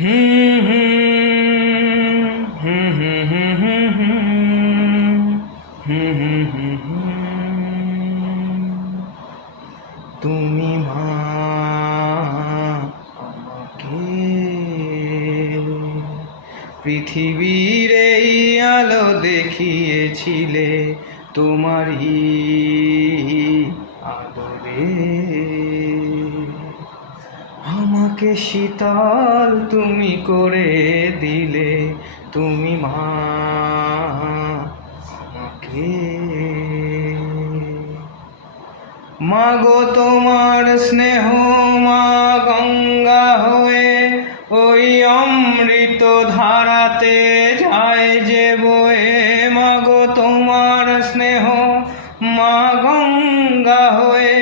হুম হুম হুম হুম হুম হুম হুম হুম হুম। তুমি মা আমাকে পৃথিবীর এই আলো দেখিয়েছিলে, তোমারই আদরে আমাকে শীতল তুমি করে দিলে। তুমি মা আমাকে, মাগো তোমার স্নেহ মা গঙ্গা হয়ে ওই অমৃত ধারাতে যায় যে বয়ে। মাগো তোমার স্নেহ মা গঙ্গা হয়ে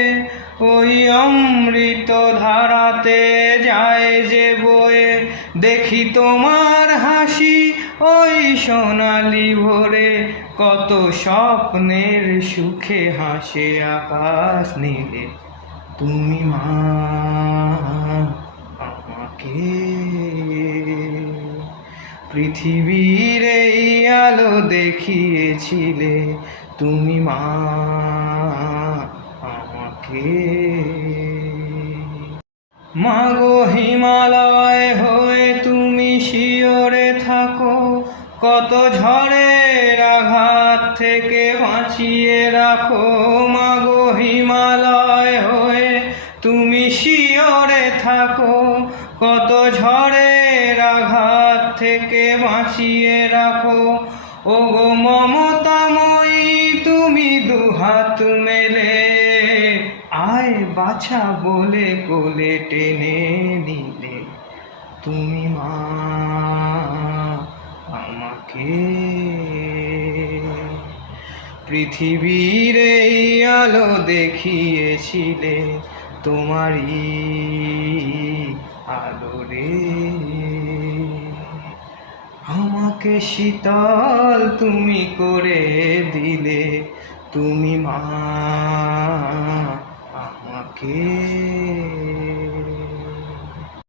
ওই অমৃত ধারাতে যায় যে বয়ে। দেখি তোমার হাসি ওই সোনালি ভোরে, কত স্বপ্নের সুখে হাসে আকাশ নীলে। তুমি মা আমাকে পৃথিবীর এই আলো দেখিয়েছিলে, তুমি মা আমাকে। মাগো হিমালয় হয়ে তুমি শিয়রে থাকো, কত ঝড়ের আঘাত থেকে বাঁচিয়ে রাখো। মাগো হিমালয় হয়ে তুমি শিয়রে থাকো, কত ঝড়ের আঘাত থেকে বাঁচিয়ে রাখো। ওগো মমতাময়ী তুমি দুহাত মেলে আয় বাছা বলে কোলে টেনে নিলে। তুমি মা আমাকে পৃথিবীর এই আলো দেখিয়েছিলে, তোমারই আলোরে আমাকে শীতল তুমি করে দিলে। তুমি মা আমাকে।